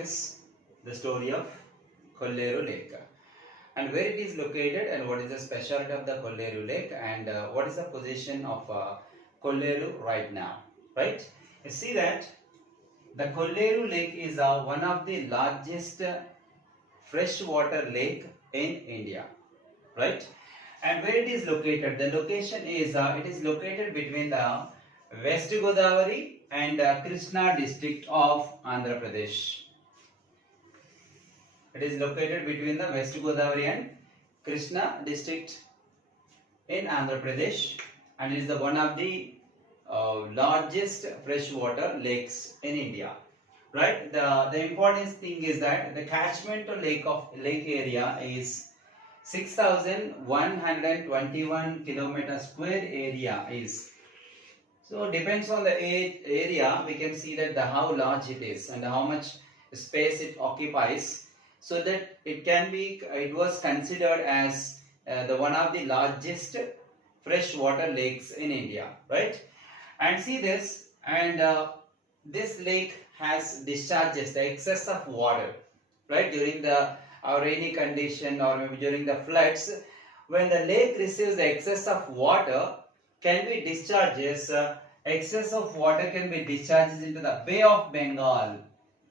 discuss the story of Kolleru Lake and where it is located and what is the specialty of the Kolleru Lake and what is the position of Kolleru right now. Right? You see that the Kolleru Lake is one of the largest freshwater lake in India. Right? And where it is located? The location is it is located between the West Godavari and Krishna district of Andhra Pradesh. It is located between the West Godavari and Krishna district in Andhra Pradesh, and is the one of the largest freshwater lakes in India. Right? The important thing is that the catchment lake area is 6,121 kilometer square area is. So depends on the area, we can see that how large it is and how much space it occupies, so that it was considered as the one of the largest freshwater lakes in India, right? And see this, and this lake has discharges the excess of water, right, during the rainy condition or maybe during the floods. When the lake receives the excess of water, can be discharges, excess of water can be discharges into the Bay of Bengal.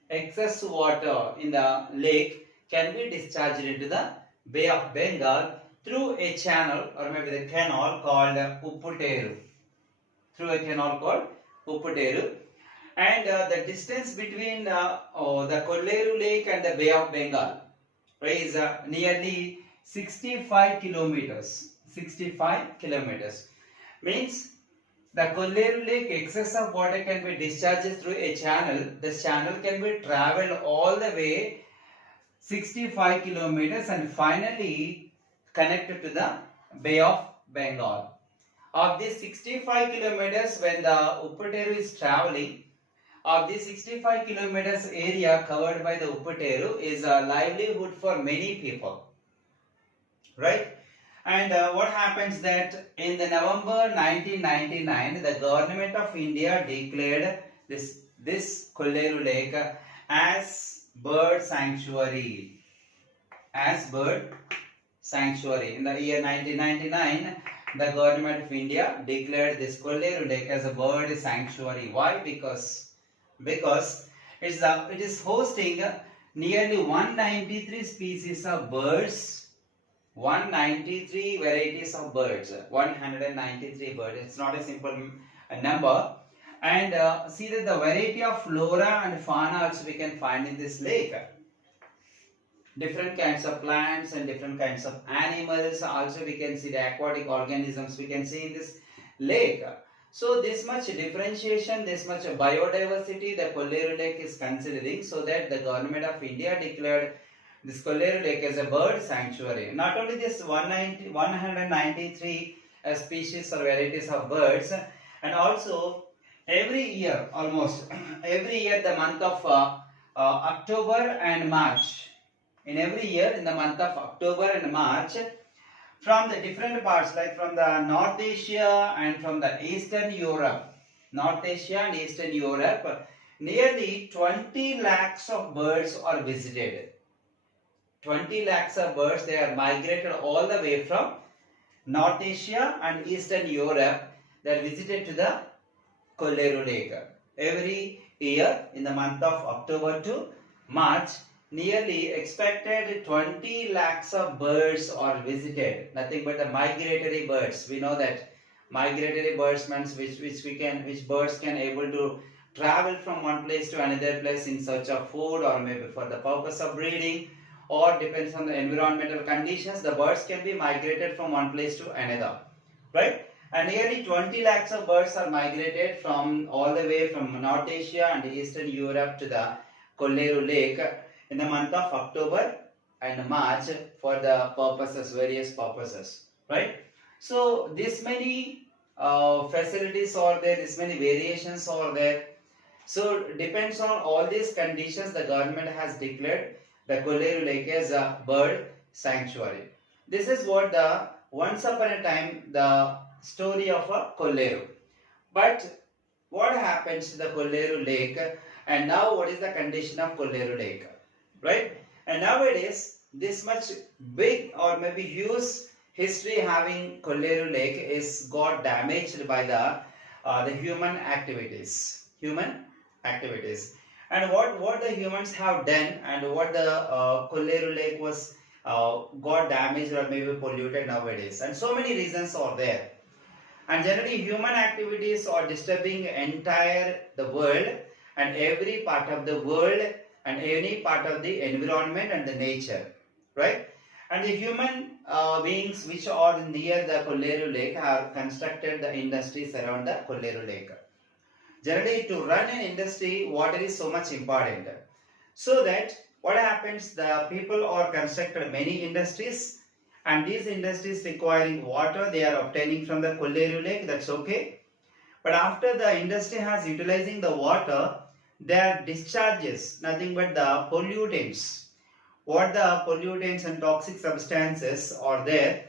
Excess water in the lake can be discharged into the Bay of Bengal through a channel or maybe the canal called Upputeru. Through a canal called Upputeru. And the distance between the Kolleru Lake and the Bay of Bengal is nearly 65 kilometers. 65 kilometers. Means the Kolleru Lake excess of water can be discharged through a channel. This channel can be travelled all the way 65 kilometers and finally connected to the Bay of Bengal. Of these 65 kilometers, when the Upputeru is travelling, of these 65 kilometers area covered by the Upputeru is a livelihood for many people. Right? And what happens that in the November 1999, the government of India declared this Kolleru Lake as bird sanctuary. As bird sanctuary. In the year 1999, the government of India declared this Kolleru Lake as a bird sanctuary. Why? Because it is hosting nearly 193 species of birds. 193 varieties of birds, 193 birds. It's not a simple number. And see that the variety of flora and fauna also we can find in this lake. Different kinds of plants and different kinds of animals. Also we can see the aquatic organisms we can see in this lake. So this much differentiation, this much biodiversity the Kolleru Lake is considering, so that the government of India declared this Kolleru Lake as a bird sanctuary. Not only this 193 species or varieties of birds, and also every year, almost every year, the month of October and March. In every year, in the month of October and March, from the different parts, like from the North Asia and from the Eastern Europe, North Asia and Eastern Europe, nearly 20 lakhs of birds are visited. 20 lakhs of birds, they are migrated all the way from North Asia and Eastern Europe. They are visited to the Kolleru Lake. Every year in the month of October to March, nearly expected 20 lakhs of birds are visited. Nothing but the migratory birds. We know that migratory birds means which birds can able to travel from one place to another place in search of food or maybe for the purpose of breeding, or depends on the environmental conditions. The birds can be migrated from one place to another, right? And nearly 20 lakhs of birds are migrated from all the way from North Asia and Eastern Europe to the Kolleru Lake in the month of October and March for the purposes, various purposes, right? So this many facilities are there, this many variations are there. So depends on all these conditions, the government has declared the Kolleru Lake as a bird sanctuary. This is what the once upon a time the story of a Kolleru. But what happens to the Kolleru Lake And now what is the condition of Kolleru Lake, right? And nowadays this much big or maybe huge history having Kolleru Lake is got damaged by the human activities. And what the humans have done, and what the Kolleru Lake was got damaged or maybe polluted nowadays, and so many reasons are there. And generally human activities are disturbing entire the world and every part of the world and any part of the environment and the nature, right? And the human beings which are near the Kolleru Lake have constructed the industries around the Kolleru Lake. Generally, to run an industry, water is so much important. So that what happens, the people are constructed many industries, and these industries requiring water they are obtaining from the Kolleru Lake, that's okay. But after the industry has utilizing the water, their discharges nothing but the pollutants. What the pollutants and toxic substances are there,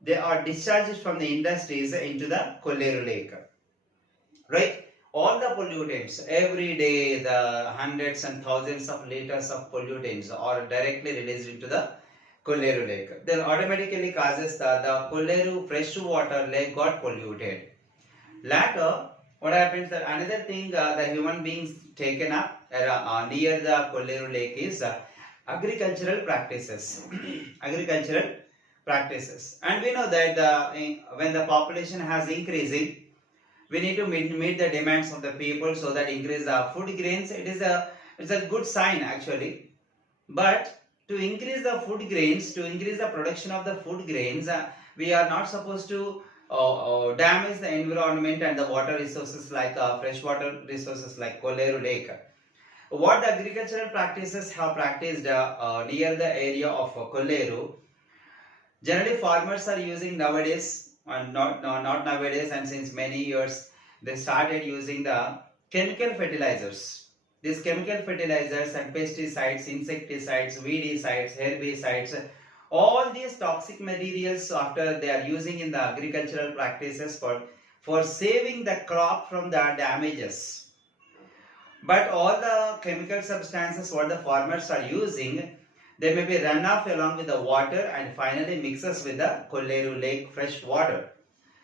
they are discharged from the industries into the Kolleru Lake, right? All the pollutants, every day the hundreds and thousands of liters of pollutants are directly released into the Kolleru Lake. Then automatically causes the Kolleru freshwater lake got polluted. Later, what happens that another thing the human beings taken up near the Kolleru Lake is agricultural practices. Agricultural practices. And we know that when the population has increasing, we need to meet the demands of the people, so that increase the food grains. It's a good sign actually. But to increase the food grains, to increase the production of the food grains, we are not supposed to damage the environment and the water resources like freshwater resources like Kolleru Lake. What the agricultural practices have practiced near the area of Kolleru, generally farmers are using nowadays, and not nowadays, and since many years they started using the chemical fertilizers. These chemical fertilizers and pesticides, insecticides, weedicides, herbicides, all these toxic materials after they are using in the agricultural practices for saving the crop from the damages. But all the chemical substances what the farmers are using, they may be run off along with the water and finally mixes with the Kolleru Lake fresh water.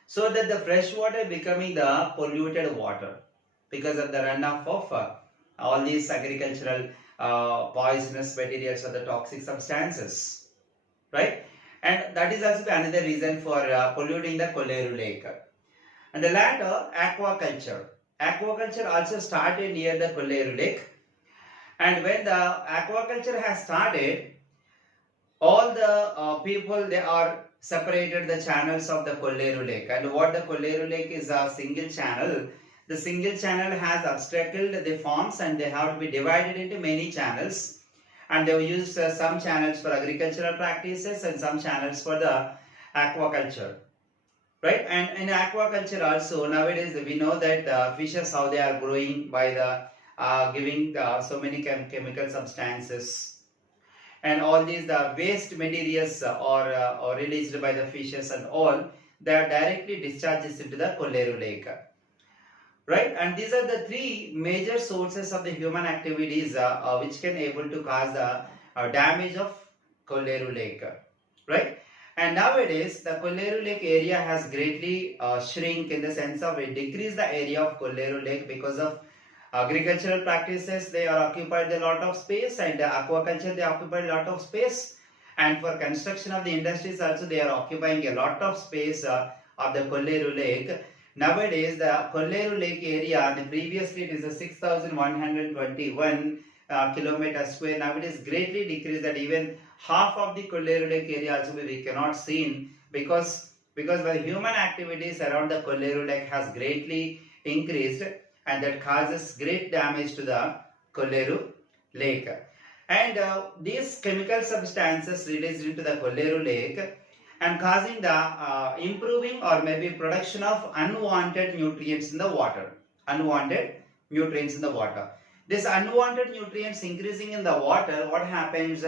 So that the fresh water becoming the polluted water because of the runoff of all these agricultural poisonous materials or the toxic substances, right? And that is also another reason for polluting the Kolleru Lake. And the latter, aquaculture. Aquaculture also started near the Kolleru Lake. And when the aquaculture has started, all the people, they are separated the channels of the Kolleru Lake. And what the Kolleru Lake is a single channel. The single channel has obstacled the farms and they have to be divided into many channels. And they have used some channels for agricultural practices and some channels for the aquaculture. Right? And in aquaculture also, nowadays we know that fishes, how they are growing by the giving so many chemical substances, and all these the waste materials are released by the fishes and all, they are directly discharges into the Kolleru Lake, right? And these are the three major sources of the human activities which can able to cause the damage of Kolleru Lake, right? And nowadays the Kolleru Lake area has greatly shrink in the sense of it decreased the area of Kolleru Lake because of agricultural practices. They are occupied a lot of space, and aquaculture they occupied a lot of space, and for construction of the industries also they are occupying a lot of space of the Kolleru Lake. Nowadays the Kolleru Lake area, previously it is a 6,121 kilometer square. Nowadays greatly decreased, that even half of the Kolleru Lake area also we cannot see because the human activities around the Kolleru Lake has greatly increased, and that causes great damage to the Kolleru Lake. And these chemical substances released into the Kolleru Lake and causing the improving or maybe production of unwanted nutrients in the water. Unwanted nutrients in the water. This unwanted nutrients increasing in the water, what happens?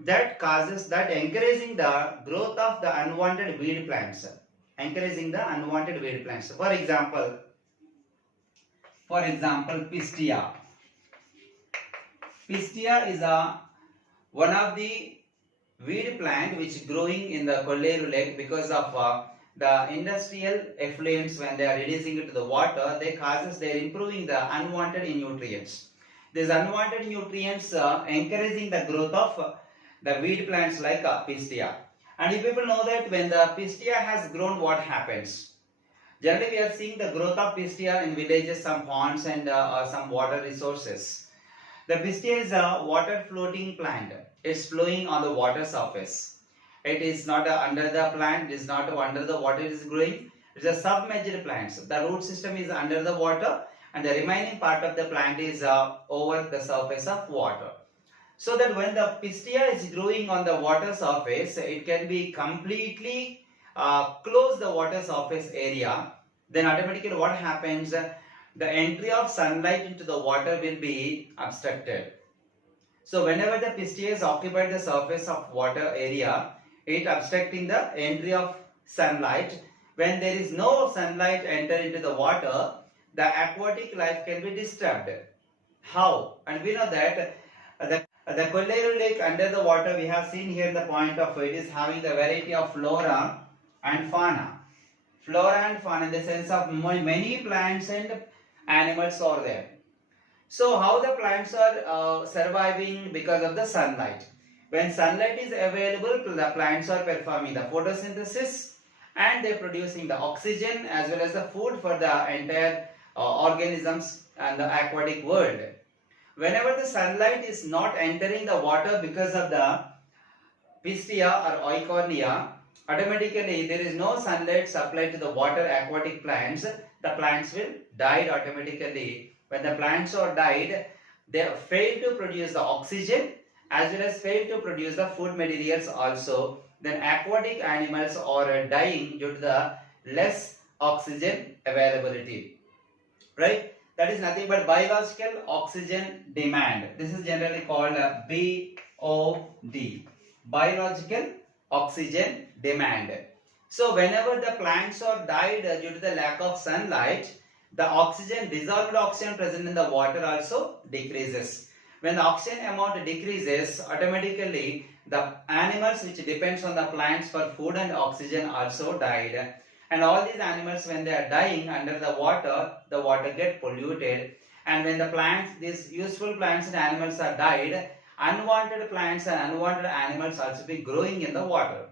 That causes, that encouraging the growth of the unwanted weed plants. Encouraging the unwanted weed plants. For example, Pistia. Pistia is one of the weed plant which growing in the Kolleru lake because of the industrial effluents. When they are releasing it to the water, they are improving the unwanted nutrients. These unwanted nutrients encouraging the growth of the weed plants like Pistia. And you people know that when the Pistia has grown, what happens? Generally, we are seeing the growth of Pistia in villages, some ponds and some water resources. The pistia is a water floating plant. It's flowing on the water surface. It is not under the plant, it is not under the water it is growing. It is a submerged plant. The root system is under the water and the remaining part of the plant is over the surface of water. So that when the pistia is growing on the water surface, it can be completely close the water surface area. Then automatically what happens? The entry of sunlight into the water will be obstructed. So whenever the pistia occupies the surface of water area, it obstructing the entry of sunlight. When there is no sunlight enter into the water, the aquatic life can be disturbed. How? And we know that the Kolleru lake under the water, we have seen here the point of it is having the variety of flora and fauna. Flora and fauna in the sense of many plants and animals are there. So how the plants are surviving? Because of the sunlight. When sunlight is available, the plants are performing the photosynthesis and they are producing the oxygen as well as the food for the entire organisms and the aquatic world. Whenever the sunlight is not entering the water because of the pistia or eukarya, automatically there is no sunlight supplied to the water aquatic plants. The plants will die automatically. When the plants are died, they fail to produce the oxygen as well as fail to produce the food materials also. Then aquatic animals are dying due to the less oxygen availability. Right? That is nothing but biological oxygen demand. This is generally called BOD. Biological oxygen demand. So whenever the plants are died due to the lack of sunlight, the oxygen, dissolved oxygen present in the water also decreases. When the oxygen amount decreases, automatically the animals which depends on the plants for food and oxygen also died. And all these animals, when they are dying under the water get polluted. And when the plants, these useful plants and animals are died, unwanted plants and unwanted animals also be growing in the water.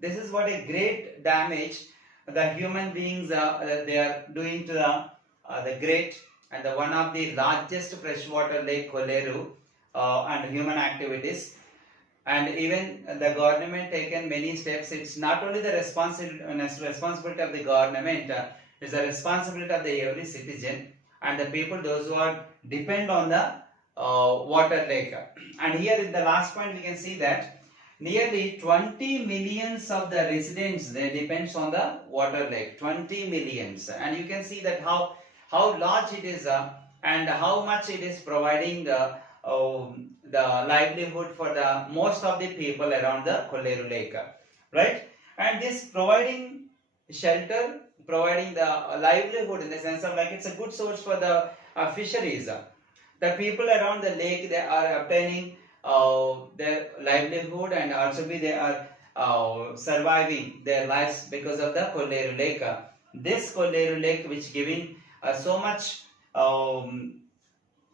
This is what a great damage the human beings they are doing to the great and the one of the largest freshwater lake Kolleru and human activities. And even the government taken many steps. It's not only the responsibility of the government, it's the responsibility of the every citizen and the people, those who are depend on the water lake. And here in the last point we can see that nearly 20 millions of the residents, they depends on the water lake. 20 millions. And you can see that how large it is and how much it is providing the livelihood for the most of the people around the Kolleru lake, right? And this providing shelter, providing the livelihood in the sense of like it's a good source for the fisheries. The people around the lake, they are obtaining their livelihood and also they are surviving their lives because of the Kolleru lake. This Kolleru lake which giving so much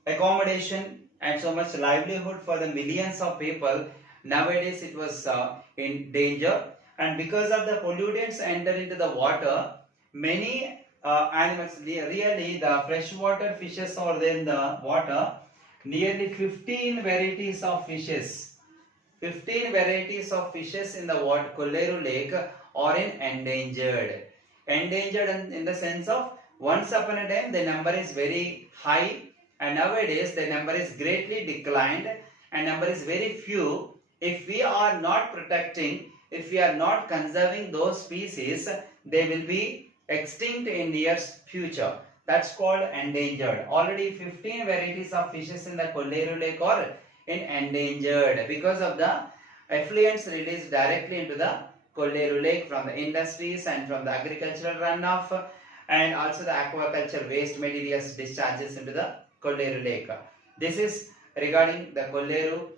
accommodation and so much livelihood for the millions of people, nowadays it was in danger. And because of the pollutants enter into the water, many animals, really the freshwater fishes are there in the water. Nearly 15 varieties of fishes. 15 varieties of fishes in the Kolleru lake are endangered. Endangered in the sense of once upon a time the number is very high and nowadays the number is greatly declined and number is very few. If we are not protecting, if we are not conserving those species, they will be extinct in near future. That's called endangered. Already 15 varieties of fishes in the Kolleru lake are endangered because of the effluents released directly into the Kolleru lake from the industries and from the agricultural runoff and also the aquaculture waste materials discharges into the Kolleru lake. This is regarding the Kolleru,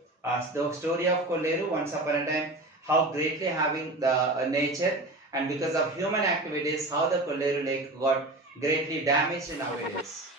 the story of Kolleru once upon a time, how greatly having the nature, and because of human activities, how the Kolleru lake got greatly damaged nowadays.